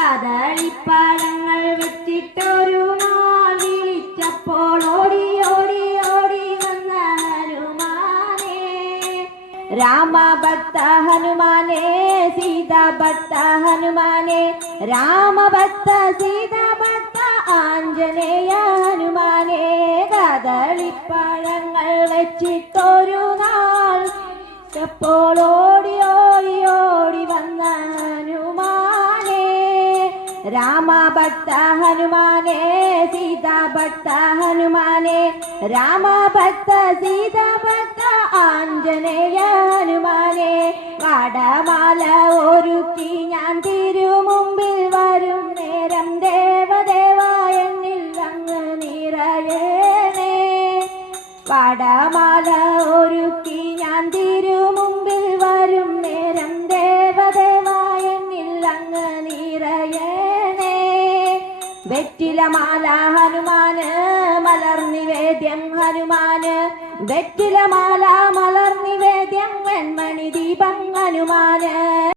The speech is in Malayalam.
കദളിപ്പഴങ്ങൾ വെച്ചിട്ടൊരു നാൾ വിളിച്ചപ്പോൾ ഓടി ഓടി ഓടി വന്ന ഹനുമാനേ. രാമഭക്ത ഹനുമാനേ, സീതാഭക്ത ഹനുമാനേ, രാമഭക്ത സീതാഭക്ത ആഞ്ജനേയ ഹനുമാനേ. കദളിപ്പഴങ്ങൾ വെച്ചിട്ടൊരു നാൾ വിളിച്ചപ്പോൾ ഓടി ഓടി ഓടി വന്ന ഹനുമാനേ. രാമഭക്ത ഹനുമാനേ, സീതാഭക്ത ഹനുമാനേ, രാമഭക്ത സീതാഭക്ത ആഞ്ജനേയ ഹനുമാനേ. വടമാല ഒരുക്കി ഞാൻ തിരുമുമ്പിൽ വരും നേരം ദേവദേവ എന്നിൽ അങ്ങ് നിറയണേ. വടമാല ഒരുക്കി ഞാൻ തിരുമുമ്പിൽ വരും നേരം ദേവദേവ എന്നിൽ അങ്ങ് നിറയണേ. വെറ്റിലമാല ഹനുമാന്, മലർ നിവേദ്യം ഹനുമാന്, വെറ്റിലമാല മലർ